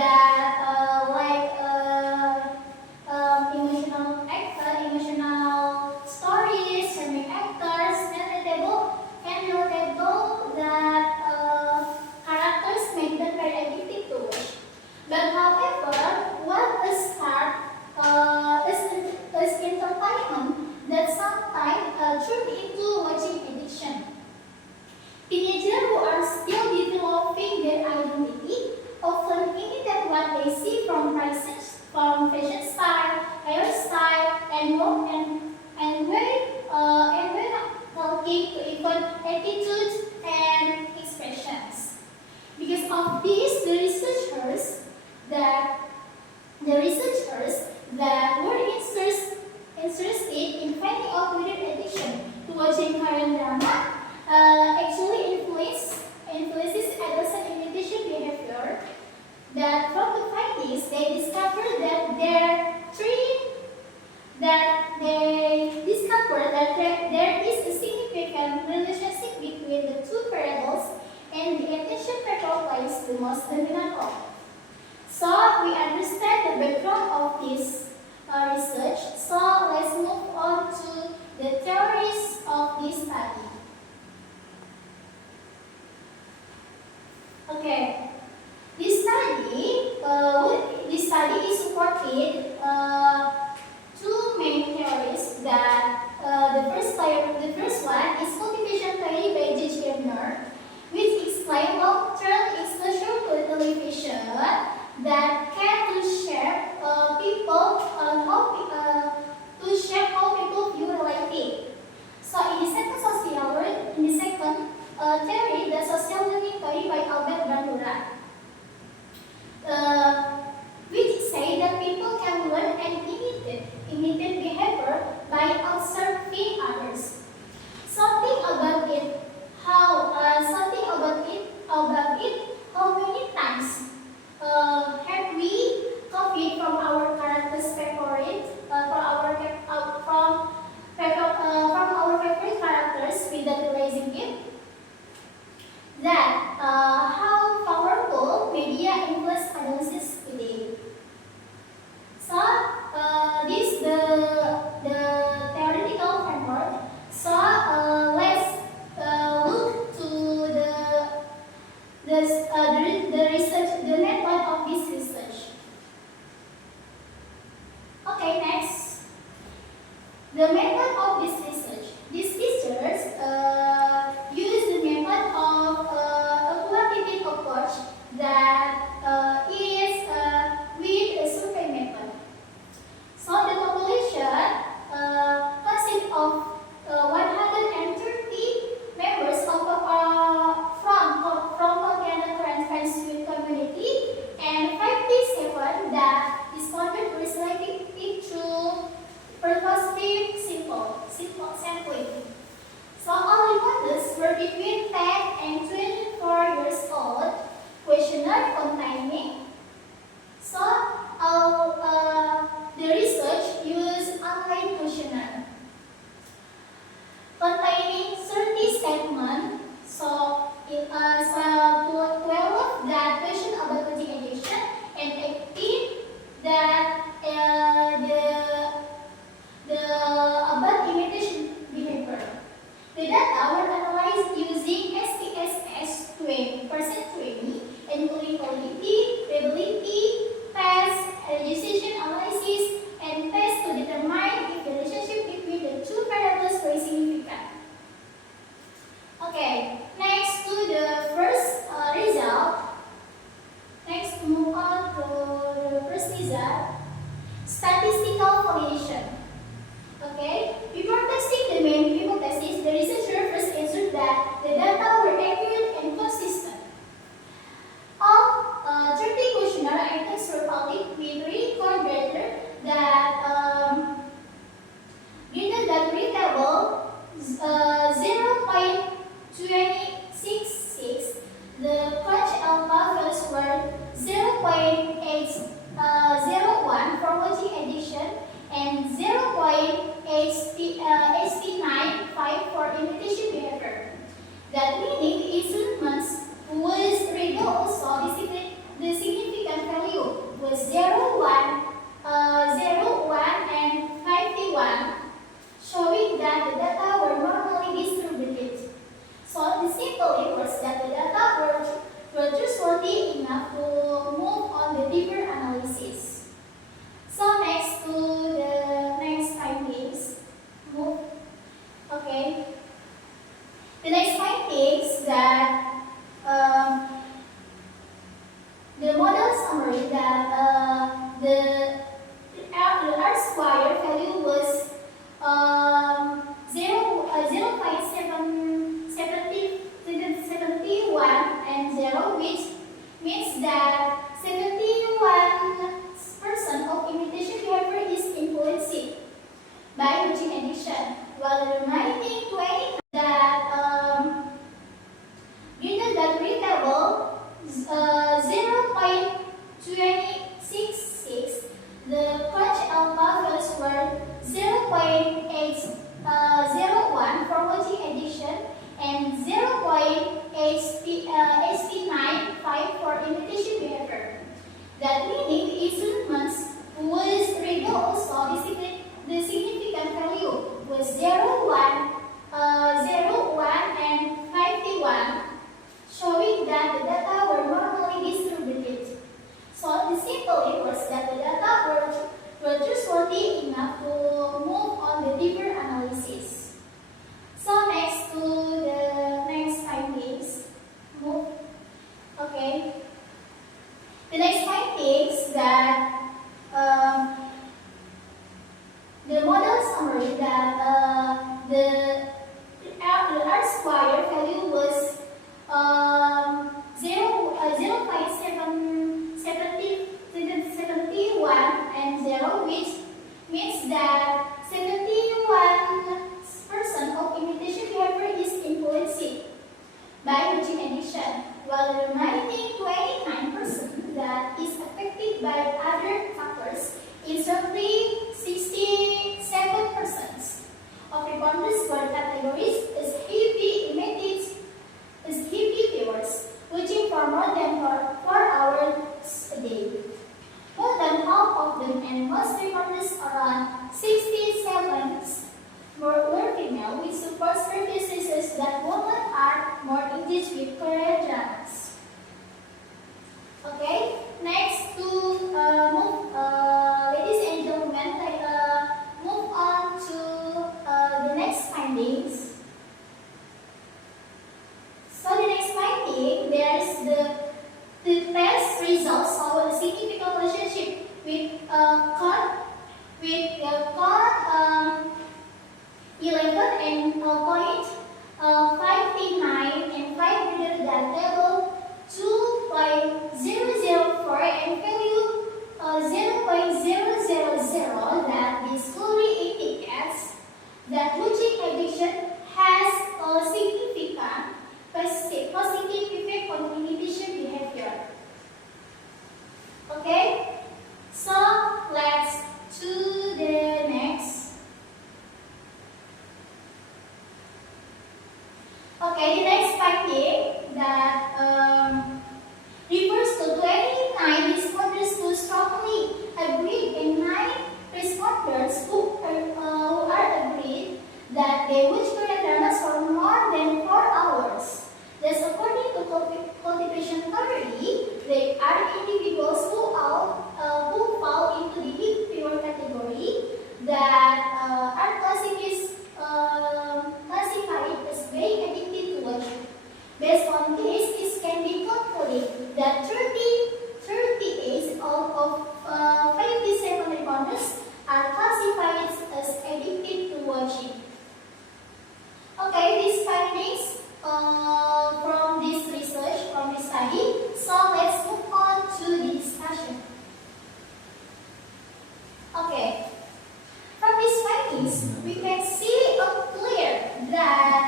that emotional stories, charming actors, and relatable that characters make them very addictive to watch. But however, what is start is entertainment that sometimes turn into watching addiction. Teenagers who are still developing their identity often imitate what they see from fashion style, hairstyle, and when talking to even attitudes and expressions. Because of this, that the researchers that were interested in finding out whether addiction to watching Korean drama actually influences adolescent imitation behavior. That from the findings, they discovered that there is a significant relationship between the two variables, and the attention factor plays the most dominant role. So we understand the background of this research. So let's move on to the theories of this study. Okay, this study is supported two main theories. That the first one is cultivation theory by J. Gardner, which explains long-term exposure to television that can shape how people view reality. So in the second theory, the social learning theory by Albert Bandura, which say that people can learn and imitate behavior by observing others. How many times have we copied from our character's favorite, from our favorite characters without realizing it? That how powerful media influence adolescents today. So this the theoretical framework. So let's look to the research, the method of this research. Okay, next, the method of this research. These teachers use the method of a quantitative approach that is with a survey method. So the population consists of 130 members from Pontianak Korean French student community, and 57 that responded were selected through persuasive summary that the R square value was 0.71 and 0, which means that 71% of imitation behavior is influenced by routine addition, while the remaining 20 that given that readable 0.266, the crunch alpha values were 0.801 for routine addition and 0.895 for imitation behavior. That meaning the instruments was read also the significant value was 0, 1, 0, 1 and 51, showing that the data were normally distributed. So the simple was that the data were trustworthy enough to move on the deeper analysis. So next to the next findings, move. Okay. The next findings that the model summary that the R square value was 0.71 and 0, which means that 71% of imitation behavior is influenced by routine addition, while the remaining 29% that is affected by other factors is roughly 67% of respondents for categories is heavy viewers, watching for more than 4 hours a day. More than half of them and most respondents around 67% were female, which supports hypothesis that women are more engaged with Korean dramas. Okay, next to ladies and gentlemen, move on to the next findings. So the next finding, there is the test results show a significant relationship with code 11 and point 539 and 5 greater than table 2.004 and value 0.000, that this clearly indicates that routine addiction has a significant positive effect on inhibition behavior. Okay, so let's to the next. Okay, the next finding that refers to 29 respondents who strongly agreed and 9 respondents who are agreed that they watch Korean dramas for more than 4 hours. Thus, according to cultivation theory, they are individuals who fall into the heat viewer category that are classified as being addicted to watching. Based on this, it can be concluded that 38 out of 57 respondents are classified as addicted to watching. Okay, these findings from this research, from this study. So let's move on to the discussion. Okay, from these findings, we can see a clear that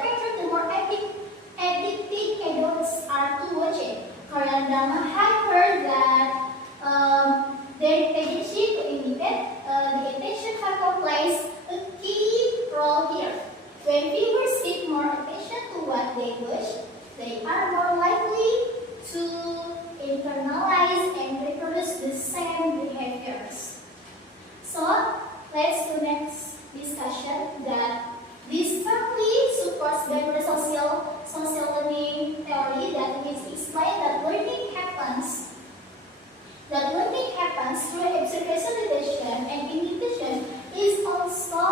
factor the more addicted adults are to watching Korean drama. However, that their tendency to imitate the attention factor plays a key role here. When viewers give more attention to what they watch, they are more likely to internalize and reproduce the same behaviors. So, let's do next discussion that this firmly supports the social learning theory that which explains that learning happens through observation, relation, and imitation is also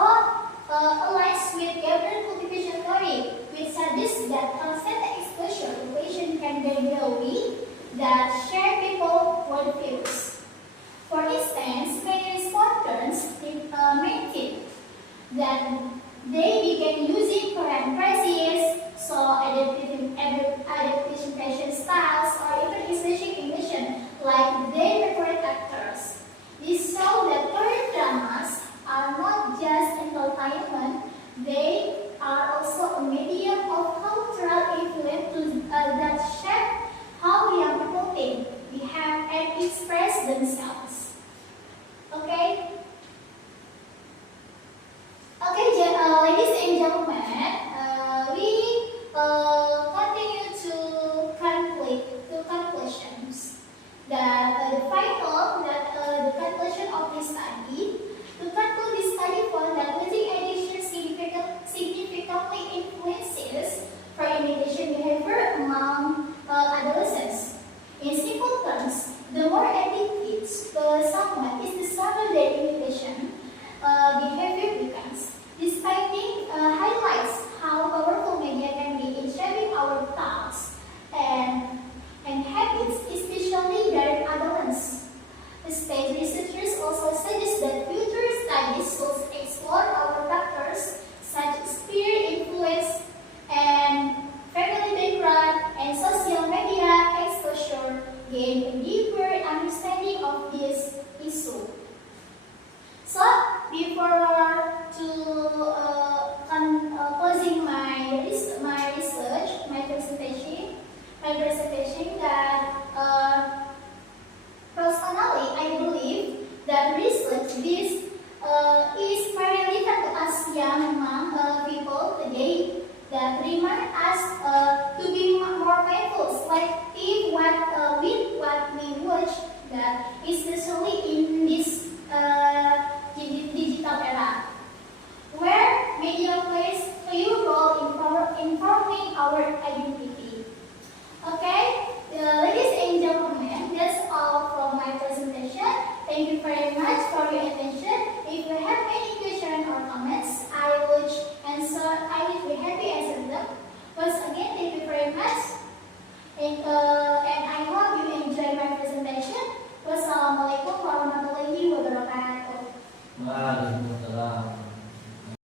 aligns with Gabriel cultivation theory, which suggests that constant exposure to patient can gradually that share people worldviews. For instance, many respondents maintain that they began using current phrases, so adaptation styles, or even switching emotion like their favorite actors. This shows that current dramas are not just entertainment, they are also a medium of cultural influence that shape how young people think, behave, and express themselves. Okay? Ladies and gentlemen, we continue to conclusions. The conclusion of this study. To conclude this study found that losing addiction significantly influences pre-imitation behavior among adolescents. In simple terms, the more addicted someone is, the stronger their imitation behavior becomes. This finding highlights how powerful media can be in shaping our thoughts and habits, especially during adolescence. State researchers also suggest that future studies will explore our factors such as peer influence and family background and social media exposure, gain a deeper understanding of this issue. So, before closing my research, my presentation that personally I believe that research this is very relevant to us young people today that remind us to be more mindful, selective with what we watch, that especially in this digital era, where media plays a key role in forming our identity. Okay,